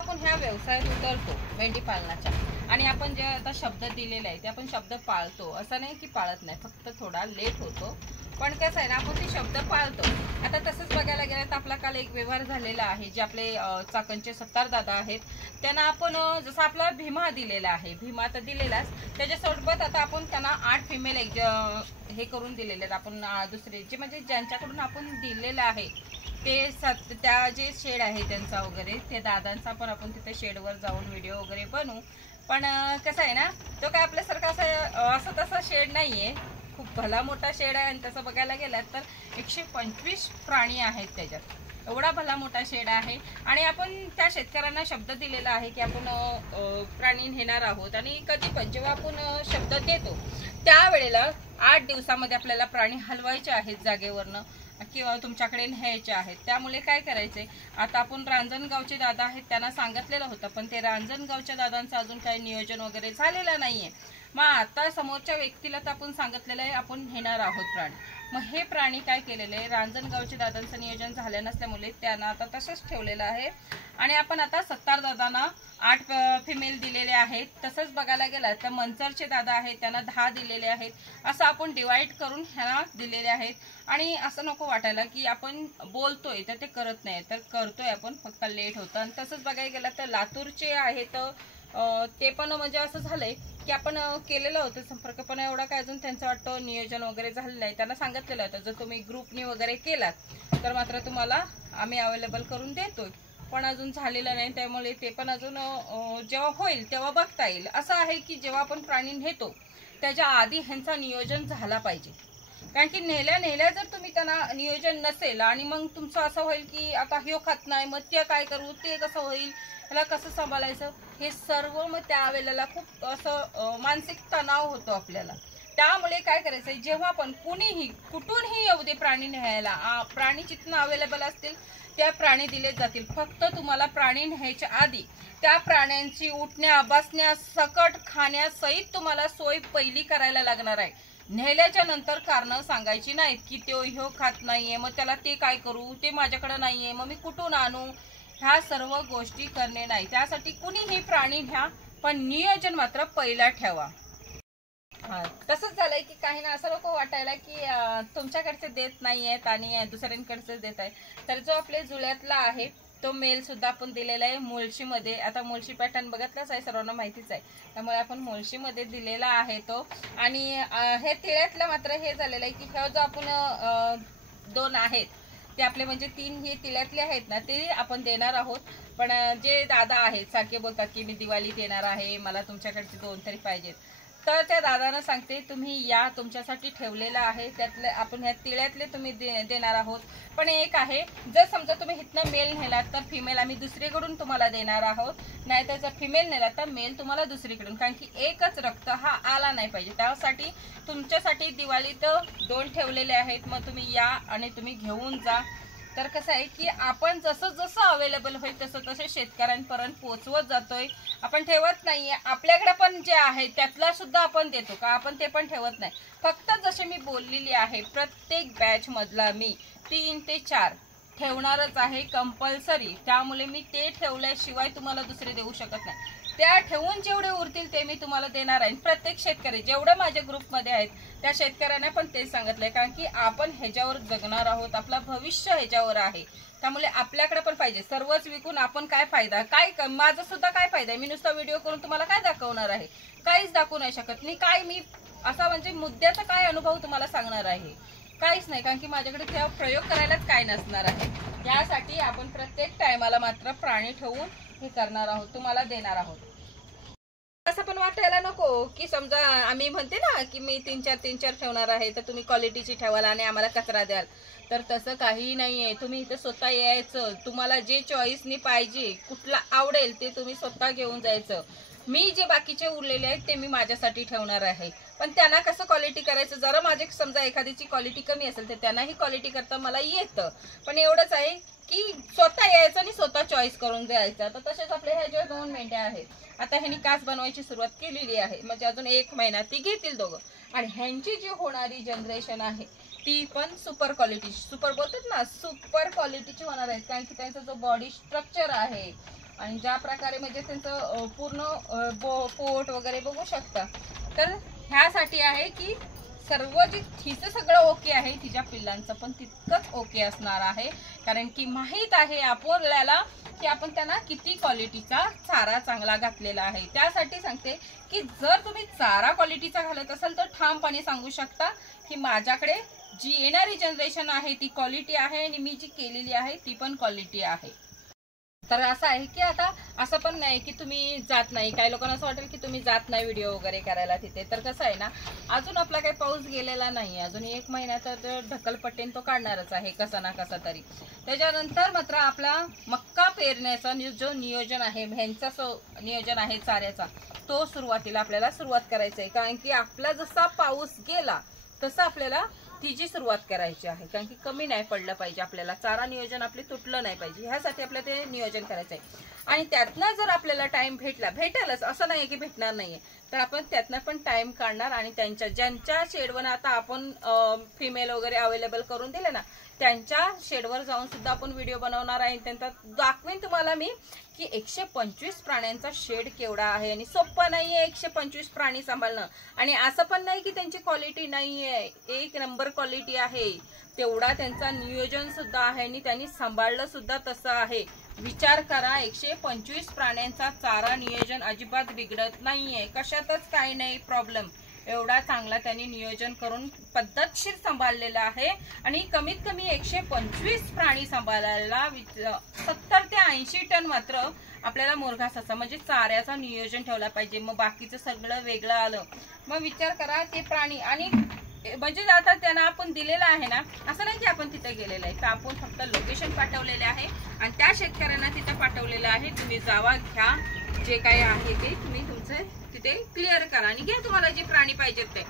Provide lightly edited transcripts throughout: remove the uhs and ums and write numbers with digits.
आपण ह्या व्यवसायात उतरतो मेंढी पालनाच्या आणि आपण जे आता शब्द दिलेले आहे ते आपण शब्द पाळतो, असं नाही की पाळत नाही, फक्त थोडा लेट होतो, पण कसं आहे ना आपण ते शब्द पाळतो। आता तसंच बघायला गेलं तर आपला काल एक व्यवहार झालेला आहे, जे आपले चाकणचे सत्तार दादा आहेत त्यांना आपण जसं आपला भीमा दिलेला आहे, भीमा तर दिलेलाच, त्याच्यासोबत आता आपण त्यांना 8 फिमेल हे करून दिलेले आहेत आपण दुसरे जे म्हणजे ज्यांच्याकडून आपण दिलेलं आहे ते त्या जे शेड आहे त्यांचा वगैरे ते दादांचा पण आपण तिथे शेडवर जाऊन व्हिडिओ वगैरे बनवू। पण कसं आहे ना तो काय आपल्यासारखा असं तसा शेड नाहीये, खूप भला मोठा शेड आहे आणि तसं बघायला गेलात तर 125 प्राणी आहेत त्याच्यात, एवढा भला मोठा शेड आहे। आणि आपण त्या शेतकऱ्यांना शब्द दिलेला आहे की आपण प्राणी नेणार आहोत आणि कधी पण जेव्हा आपण शब्द देतो त्यावेळेला 8 दिवसामध्ये आपल्याला प्राणी हलवायचे आहेत जागेवरनं किंवा तुमच्याकडे न्यायचे आहेत। त्यामुळे काय करायचे, आता आपण रांजणगावचे दादा आहेत त्यांना सांगितलेलं होतं, पण ते रांजणगावच्या दादांचं अजून काही नियोजन वगैरे झालेलं नाहीये। मग आता समोरच्या व्यक्तीला तर आपण सांगितलेलं आहे आपण नेणार आहोत प्राणी, मग हे प्राणी काय केलेले आहे रांजणगावच्या दादांचं नियोजन झालं नसल्यामुळे त्यांना आता तसंच ठेवलेलं आहे आणि आपण आता सत्तार दादांना 8 फिमेल दिलेले आहेत। तसंच बघायला गेलं तर मंचरचे दादा आहेत त्यांना 10 दिलेले आहेत, असं आपण डिवाइड करून ह्यांना दिलेले आहेत। आणि असं नको वाटायला की आपण बोलतोय तर ते करत नाही, तर करतोय आपण, फक्त लेट होतं। आणि तसंच बघायला गेलं तर लातूरचे आहेत ते पण म्हणजे असं झालंय की आपण केलेलं होतं संपर्क, पण एवढा काय अजून त्यांचं वाटतं नियोजन वगैरे झालेलं आहे। त्यांना सांगितलेलं होतं जर तुम्ही ग्रुपनी वगैरे केलात तर मात्र तुम्हाला आम्ही अवेलेबल करून देतोय, पण अजून झालेलं नाही, त्यामुळे ते पण अजून जेव्हा होईल तेव्हा बघता येईल। असं आहे की जेव्हा आपण प्राणी नेतो त्याच्या आधी ह्यांचा नियोजन झाला पाहिजे, कारण की नेल्या जर तुम्ही त्यांना नियोजन नसेल आणि मग तुमचं असं होईल की आता ह्यो खात नाही मग ते काय करू, ते कसं होईल, त्याला कसं सांभाळायचं, हे सर्व मग त्यावेळेला खूप असं मानसिक तणाव होतो आपल्याला। त्यामुळे काय करायचं, जेव्हा पण कुणीही कुठूनही येऊ दे प्राणी न्यायला, प्राणी जिथनं अवेलेबल असतील त्या प्राणी दिले जातील, फक्त तुम्हाला प्राणी न्यायच्या आधी त्या प्राण्यांची उठण्या बसण्या सकट खाण्यासहित तुम्हाला सोय पहिली करायला लागणार आहे। नेल्याच्या नंतर कारण सांगायची नाहीत की तो ह्यो खात नाहीये मग त्याला ते काय करू, ते माझ्याकडे नाहीये मग मी कुठून आणू, ह्या सर्व गोष्टी करणे नाही। त्यासाठी कुणीही प्राणी न्या, पण नियोजन मात्र पहिला ठेवा। तसंच झालंय की काही ना असं नको वाटायला की तुमच्याकडचे देत नाहीयेत आणि दुसऱ्यांकडचे देत आहे, तर जो आपले जुळ्यातला आहे तो मेल सुद्धा आपण दिलेला आहे मुळशीमध्ये। आता मुळशी पॅटर्न बघितलाच आहे, सर्वांना माहितीच आहे, त्यामुळे आपण मुळशीमध्ये दिलेला आहे तो। आणि हे तिळ्यातलं मात्र हे झालेलं आहे की ह्या जो आपण 2 आहेत ते आपले म्हणजे 3 हे तिळ्यातले आहेत ना ते आपण देणार आहोत। पण जे दादा आहेत सारखे बोलतात की मी दिवाळीत येणार आहे, मला तुमच्याकडचे 2 तरी पाहिजेत, तर त्या दादांना सांगते तुम्ही या, तुमच्यासाठी ठेवलेलं आहे, त्यातले आपण ह्या तिळ्यातले तुम्ही देणार आहोत। पण एक आहे, जर समजा तुम्ही इथनं मेल नेलात तर फिमेल आम्ही दुसरीकडून तुम्हाला देणार आहोत, नाहीतर जर फिमेल नेला तर मेल तुम्हाला दुसरीकडून, कारण की एकच रक्त हा आला नाही पाहिजे, त्यासाठी तुमच्यासाठी दिवाळीत 2 ठेवलेले आहेत। मग तुम्ही या आणि तुम्ही घेऊन जा। तर कसं आहे की आपण जसं जसं अवेलेबल होईल तसं तसं शेतकऱ्यांपर्यंत पोहोचवत जातोय, आपण ठेवत नाहीये। आपल्याकडे पण जे आहे त्यातला सुद्धा आपण देतो का, आपण ते पण ठेवत नाही, फक्त जसे मी बोललेली आहे प्रत्येक बॅच मधला मी 3 ते 4 ठेवणारच आहे कंपल्सरी, त्यामुळे मी ते ठेवल्याशिवाय तुम्हाला दुसरे देऊ शकत नाही। त्या ठेवून जेवढे उरतील ते मी तुम्हाला देणार आहे। प्रत्येक शेतकरी जेवढे माझ्या ग्रुपमध्ये आहेत त्या शेतकऱ्यांना पण तेच सांगितलंय, कारण की आपण ह्याच्यावर जगणार आहोत, आपलं भविष्य ह्याच्यावर आहे, त्यामुळे आपल्याकडे पण पाहिजे। सर्वच विकून आपण काय फायदा, काय माझा सुद्धा काय फायदा आहे, मी नुसता व्हिडिओ करून तुम्हाला काय दाखवणार आहे, काहीच दाखवू नाही शकत मी, काय मी असा म्हणजे मुद्द्याचा काय अनुभव तुम्हाला सांगणार आहे, काहीच नाही, कारण की माझ्याकडे तेव्हा प्रयोग करायलाच काय नसणार आहे। यासाठी आपण प्रत्येक टायमाला मात्र प्राणी ठेवून हे करणार आहोत, तुम्हाला देणार आहोत। असं पण वाटायला नको की समजा आम्ही म्हणते ना की मी 3-4 ठेवणार आहे तर तुम्ही क्वालिटीची ठेवाल आणि आम्हाला कचरा द्याल, तर तसं काही नाहीये। तुम्ही इथं स्वतः यायचं, तुम्हाला जे चॉईसनी पाहिजे कुठला आवडेल ते तुम्ही स्वतः घेऊन जायचं। मी जे बाकीचे उरलेले आहेत ते मी माझ्यासाठी ठेवणार आहे, पण त्यांना कसं क्वालिटी करायचं, जरा माझे समजा एखाद्याची क्वालिटी कमी असेल तर त्यांनाही क्वालिटी करता मला येतं, पण एवढंच आहे की स्वतः यायचं आणि स्वतः चॉईस करून द्यायचं। तर तसेच आपले ह्या ज्या 2 मेंढ्या आहेत, आता ह्यांनी कास बनवायची सुरुवात केलेली आहे, म्हणजे अजून 1 महिना ती घेतील दोघं, आणि ह्यांची जी होणारी जनरेशन आहे ती पण सुपर क्वालिटी, सुपर बोलतात ना सुपर क्वालिटीची होणार आहे, कारण की त्यांचा जो बॉडी स्ट्रक्चर आहे आणि ज्या प्रकारे म्हणजे त्यांचं पूर्ण पोट वगैरे बघू शकता. तर ह्यासाठी आहे की सर्व जी तिचं सगळं ओके आहे, तिच्या पिल्लांचं पण तितकंच ओके असणार आहे. कारण की माहीत आहे आपल्याला की आपण त्यांना किती क्वालिटीचा चारा चांगला घातलेला आहे. त्यासाठी सांगते की जर तुम्ही चारा क्वालिटीचा घालत असाल तर ठामपणे सांगू शकता की माझ्याकडे जी येणारी जनरेशन आहे ती क्वालिटी आहे आणि मी जी केलेली आहे ती पण क्वालिटी आहे. तर असं आहे की आता असं पण नाही की तुम्ही जात नाही. काही लोकांना असं वाटेल की तुम्ही जात नाही व्हिडिओ वगैरे करायला तिथे. तर कसं आहे ना, अजून आपला काही पाऊस गेलेला नाही, अजून 1 महिना तर ढकलपट्टीने तो काढणारच आहे कसा ना कसा तरी. त्याच्यानंतर मात्र आपला मक्का पेरण्याचा जो नियोजन आहे, ह्यांचा नियोजन आहे चाऱ्याचा, तो सुरुवातीला आपल्याला सुरुवात करायचं आहे. कारण की आपला जसा पाऊस गेला तसं आपल्याला तिची सुरुवात करायची आहे. कारण की कमी नाही पडलं पाहिजे, आपल्याला चारा नियोजन आपले तुटलं नाही पाहिजे, ह्यासाठी आपल्याला ते नियोजन करायचं आहे. आणि त्यातनं जर आपल्याला टाइम भेटेलच असं नाही की भेटणार नाहीये, तर आपण त्यातनं पण टाइम काढणार आणि ज्यांच्या शेडवर आता आपण फिमेल वगैरे अवेलेबल करून दिले ना, त्यांच्या शेडवर जाऊन सुद्धा आपण व्हिडिओ बनवणार आहे. त्यांचा दाखवेन तुम्हाला मी की 125 प्राण्यांचा शेड केवढा आहे. आणि सोपं नाहीये 125 प्राणी सांभाळणं. आणि असं पण नाही की त्यांची क्वालिटी नाहीये, 1 नंबर क्वालिटी आहे. तेवढा त्यांचा नियोजन सुद्धा आहे आणि त्यांनी सांभाळलं सुद्धा तसं आहे. विचार करा, 125 प्राण्यांचा चारा नियोजन अजिबात बिघडत नाहीये, कशातच काही नाही प्रॉब्लेम. एवढा चांगला त्यांनी नियोजन करून पद्धतशीर सांभाळलेला आहे. आणि कमीत कमी 125 प्राणी सांभाळायला 70 ते 80 टन मात्र आपल्याला मुरघासाचा म्हणजे चाऱ्याचा नियोजन ठेवला पाहिजे. मग बाकीचं सगळं वेगळं आलं. मग विचार करा ते प्राणी. आणि म्हणजे आता त्यांना आपण दिलेलं आहे ना, असं नाही की आपण तिथे गेलेलं आहे, तर आपण फक्त लोकेशन पाठवलेले आहे आणि त्या शेतकऱ्यांना तिथे पाठवलेलं आहे. तुम्ही जावा, घ्या जे काही आहे ते तुम्ही तुमचं तिथे क्लिअर करा आणि घ्या तुम्हाला जे प्राणी पाहिजेत ते.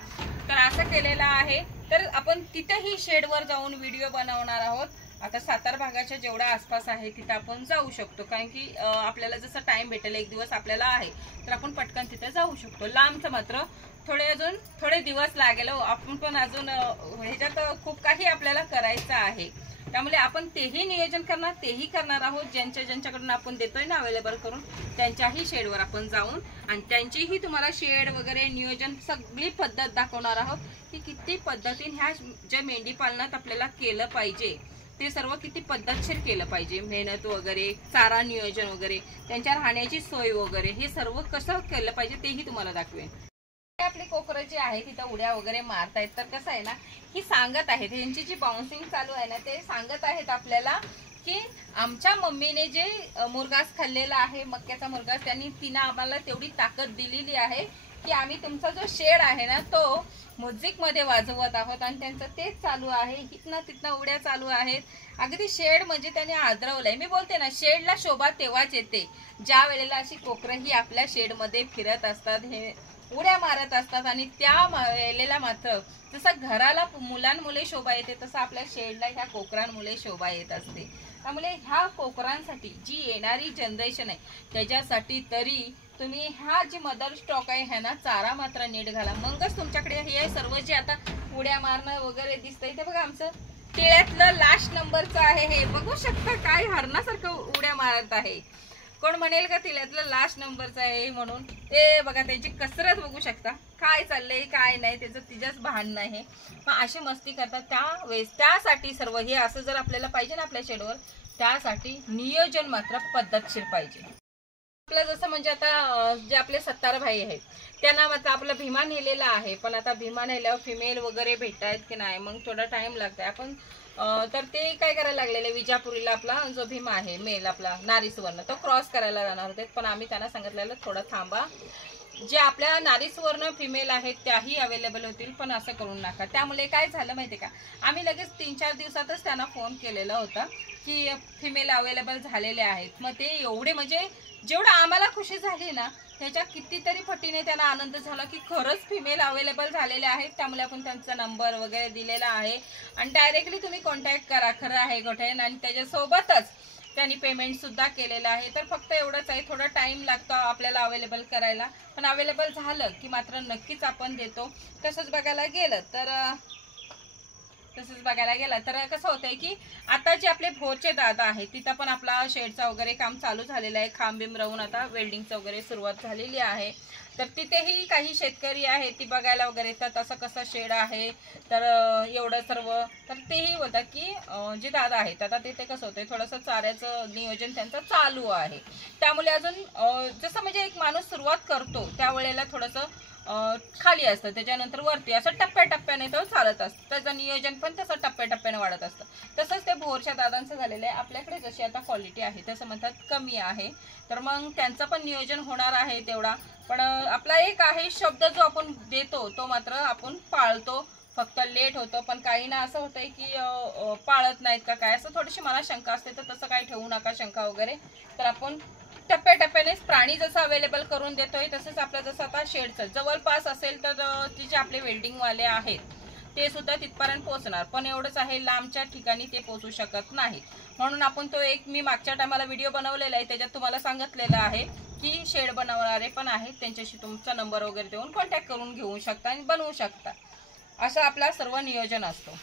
तर असं केलेलं आहे. तर आपण तिथेही शेडवर जाऊन व्हिडिओ बनवणार आहोत. आता सातारा भागाच्या जेवढा आसपास आहे तिथे आपण जाऊ शकतो. कारण की आपल्याला जसं टाइम भेटेल, 1 दिवस आपल्याला आहे, तर आपण पटकन तिथे जाऊ शकतो. लांबचं मात्र थोडे दिवस लागेल. आपण पण अजून ह्याच्यात खूप काही आपल्याला करायचं आहे. त्यामुळे आपण तेही नियोजन करणार, तेही करणार आहोत. ज्यांच्याकडून आपण देतोय ना अवेलेबल करून, त्यांच्याही शेडवर आपण जाऊन आणि त्यांचीही तुम्हाला शेड वगैरे नियोजन सगळी पद्धत दाखवणार आहोत की किती पद्धतीने ह्या ज्या मेंढी पालनात आपल्याला केलं पाहिजे ते सर्व किती पद्धतशीर केलं पाहिजे. मेहनत वगैरे, चारा नियोजन वगैरे, त्यांच्या राहण्याची सोय वगैरे, हे सर्व कसं केलं पाहिजे तेही तुम्हाला दाखवेन. आपली कोकरं जी आहे तिथं उड्या वगैरे मारतायत. तर कसं आहे ना, ही सांगत आहेत, यांची जी बाउन्सिंग चालू आहे ना, ते सांगत आहेत आपल्याला की आमच्या मम्मीने जे मुरघास खाल्लेला आहे, मक्याचा मुरघास, तिनं आम्हाला तेवढी ताकद दिलेली आहे की आम्ही तुमचा जो शेड आहे ना तो म्युझिक मध्ये वाजवत आहोत. आणि त्यांचं तेच चालू आहे, इथनं तिथनं उड्या चालू आहेत. अगदी शेड म्हणजे त्यांनी आदरवलंय. मी बोलते ना, शेडला शोभा तेव्हाच येते ज्या वेळेला अशी कोकरं ही आपल्या शेडमध्ये फिरत असतात, हे उड्या मारत असतात. आणि त्या वेळेला मात्र जसं घराला मुलांमुळे शोभा येते, तसं आपल्या शेडला ह्या कोकरांमुळे शोभा येत असते. त्यामुळे ह्या कोकरांसाठी जी येणारी जनरेशन आहे त्याच्यासाठी तरी तुम्ही ह्या जी मदर स्टॉक आहे ह्या ना चारा मात्र नीट घाला. मगच तुमच्याकडे हे सर्व जे आता उड्या मारणं वगैरे दिसतंय ते बघा, आमचं टिळ्यातलं लास्ट नंबरचं आहे. हे बघू शकता, काय हरणासारखं उड्या मारत आहे. कोण म्हणेल का तिल्यातलं लास्ट नंबरचं आहे म्हणून? ते बघा, त्यांची कसरत बघू शकता, काय चाललंय काय नाही त्याचं तिच्याच भान नाही. मग अशी मस्ती करतात त्यावेळेस. त्यासाठी सर्व हे असं जर आपल्याला पाहिजे ना आपल्या शेडवर, त्यासाठी नियोजन मात्र पद्धतशीर पाहिजे. आपलं जसं म्हणजे आता जे आपले 70 भाई आहेत त्यांना मात्र आपला भीमा नेलेला आहे. पण आता भीमा नेल्यावर फिमेल वगैरे भेटतायत की नाही, मग थोडा टाइम लागतोय. आपण तर ते काय करायला लागलेले, विजापुरीला आपला जो भीमा आहे मेल आपला नारीसुवर्ण, तो क्रॉस करायला जाणार होते. पण आम्ही त्यांना सांगितलेलं थोडं थांबा, जे आपल्या नारीसुवर्ण फिमेल आहेत त्याही अवेलेबल होतील, पण असं करू नका. त्यामुळे काय झालं माहिती का, आम्ही लगेच 3-4 दिवसातच त्यांना फोन केलेला होता की फिमेल अवेलेबल झालेले आहेत. मग ते एवढे म्हणजे जेवढं आम्हाला खुशी झाली ना त्याच्या कितीतरी पटीने त्यांना आनंद झाला की खरंच फिमेल अवेलेबल झालेले आहेत. त्यामुळे आपण त्यांचा नंबर वगैरे दिलेला आहे आणि डायरेक्टली तुम्ही कॉन्टॅक्ट करा, खरं आहे गोठे. आणि त्याच्यासोबतच त्यांनी पेमेंट सुद्धा केलेलं आहे. तर फक्त एवढंच आहे, थोडा टाइम लागतो आपल्याला अवेलेबल करायला, पण अवेलेबल झालं की मात्र नक्कीच आपण देतो. तसंच बघायला गेलं तर तसंच बघायला गेलं तर कसं होतंय की आता जे आपले भोरचे दादा आहेत तिथं पण आपला शेडचा वगैरे काम चालू झालेलं आहे, खांब बिंब राहून आता वेल्डिंगचं वगैरे सुरुवात झालेली आहे। तर तिथेही काही शेतकरी आहेत ती बघायला वगैरे येतात असं कसं शेड आहे, तर एवढं सर्व, तर तेही बोलतात की जे दादा आहेत आता तिथे कसं होतंय थोडंसं चाऱ्याचं नियोजन त्यांचं चालू आहे, त्यामुळे अजून जसं म्हणजे एक माणूस सुरुवात करतो त्यावेळेला थोडंसं खाली असतं, त्याच्यानंतर वरती असं टप्प्याटप्प्याने तो चालत असतं, त्याचं नियोजन पण तसं टप्प्याटप्प्याने वाढत असतं। तसंच ते भोरच्या दादांचं झालेलं आहे। आपल्याकडे जशी आता क्वालिटी आहे तसं म्हणतात कमी आहे, तर मग त्यांचं पण नियोजन होणार आहे तेवढा, पण आपला एक आहे शब्द जो आपण देतो तो मात्र आपण पाळतो, फक्त लेट होतं। पण काही ना असं होतंय की पाळत नाहीत का काय, असं थोडीशी मला शंका असते, तर तसं काही ठेवू नका शंका वगैरे। तर आपण टप्प्याटप्प्यानेच प्राणी जसं अवेलेबल करून देतोय तसंच आपलं जसं आता शेडचं जवळपास असेल तर ते जे आपले वेल्डिंगवाले आहेत ते सुद्धा तिथपर्यंत पोहोचणार, पण एवढंच आहे लांबच्या ठिकाणी ते पोहोचू शकत नाही, म्हणून आपण तो एक मी मागच्या टायमाला व्हिडिओ बनवलेला आहे त्याच्यात तुम्हाला सांगितलेलं आहे की शेड बनवणारे पण आहेत, त्यांच्याशी तुमचा नंबर वगैरे देऊन कॉन्टॅक्ट करून घेऊ शकता आणि बनवू शकता, असं आपला सर्व नियोजन असतो।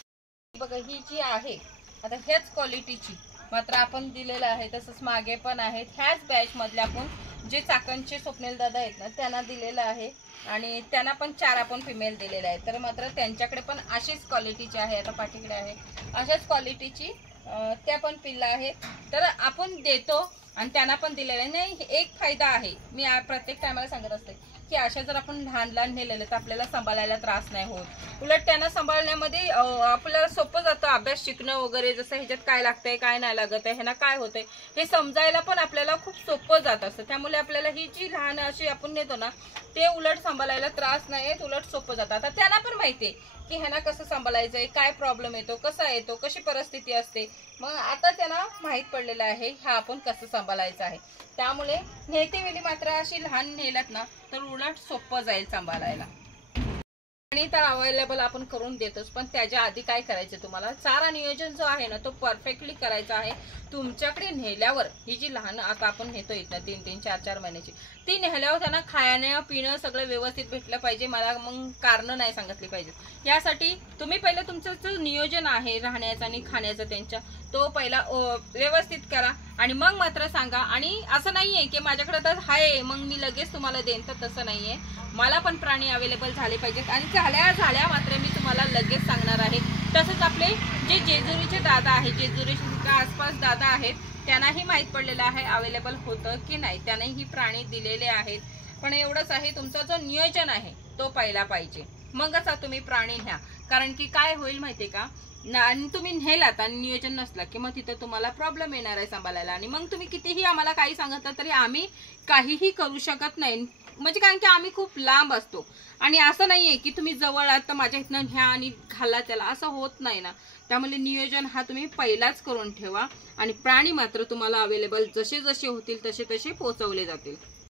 बघा ही जी आहे आता ह्याच क्वालिटीची मात्र आपण दिलेलं आहे, तसंच मागे पण आहेत ह्याच बॅच मधले आपण जे चाकणचे स्वप्नील दादा आहेत ना त्यांना दिलेलं आहे, आणि त्यांना पण 4 आपण फिमेल दिलेले आहे, तर मात्र त्यांच्याकडे पण अशीच क्वालिटीची आहे, आता पाठीकडे आहे अशाच क्वालिटीची त्या पण पिल्ला आहेत, तर आपण देतो आणि त्यांना पण दिलेलं नाही। एक फायदा आहे, मी प्रत्येक टायमाला सांगत असते की अशा जर आपण लहान लहान नेलेले तर आपल्याला सांभाळायला त्रास नाही होत, उलट त्यांना सांभाळण्यामध्ये आपल्याला सोपं जातं, अभ्यास शिकणं वगैरे, जसं ह्याच्यात काय लागतंय काय नाही लागत आहे, ह्यांना काय होतंय हे समजायला पण आपल्याला खूप सोपं जात असतं, त्यामुळे आपल्याला ही जी लहान अशी आपण नेतो ना ते उलट सांभाळायला त्रास नाही येत, उलट सोपं जातं। आता त्यांना पण माहिती आहे की ह्यांना कसं सांभाळायचंय, काय प्रॉब्लेम येतो, कसा येतो, कशी परिस्थिती असते, मग आता त्यांना माहीत पडलेलं आहे हा आपण कसं सांभाळायचं आहे, त्यामुळे नेते वेळी मात्र अशी लहान नेल्यात ना तर उलट सोपं जाईल सांभाळायला। आणि तर अवेलेबल आपण करून देतोच, पण त्याच्या आधी काय करायचं तुम्हाला चारा नियोजन जो आहे ना तो परफेक्टली करायचा आहे। तुमच्याकडे नेल्यावर ही जी लहान आता आपण नेतो इथं 3-3, 4-4 महिन्याची, ती नेल्यावर त्यांना खाणं पिणं सगळं व्यवस्थित भेटलं पाहिजे, मला मग कारण नाही सांगितली पाहिजे, यासाठी तुम्ही पहिलं तुमचं जो नियोजन आहे राहण्याचं आणि खाण्याचं त्यांच्या तो पहिला व्यवस्थित करा आणि मग मात्र सांगा। आणि असं नाहीये की माझ्याकडे तर आहे मग मी लगेच तुम्हाला देईन, तर तसं नाहीये, मला पण प्राणी अवेलेबल झाले पाहिजेत आणि झाल्या मात्र मी तुम्हाला लगेच सांगणार आहे। तसंच आपले जे जेजुरीचे दादा आहेत, जेजुरीच्या आसपास दादा आहेत, त्यांनाही माहीत पडलेलं आहे अवेलेबल होतं की नाही, त्यांनाही प्राणी दिलेले आहेत, पण एवढंच आहे तुमचा जो नियोजन आहे तो पहिला पाहिजे, मगच तुम्ही प्राणी घ्या, कारण की काय होईल माहितीये का, आणि तुम्ही नेलात आणि नियोजन नसलं की मग तिथं तुम्हाला प्रॉब्लेम येणार आहे सांभाळायला, आणि मग तुम्ही कितीही आम्हाला काही सांगितलं तरी आम्ही काहीही करू शकत नाही, म्हणजे कारण की आम्ही खूप लांब असतो, आणि असं नाहीये की तुम्ही जवळ आहात तर माझ्या इथनं घ्या आणि घाला त्याला, असं होत नाही ना, त्यामुळे नियोजन हा तुम्ही पहिलाच करून ठेवा आणि प्राणी मात्र तुम्हाला अवेलेबल जसे जसे होतील तसे तसे पोहोचवले जातील।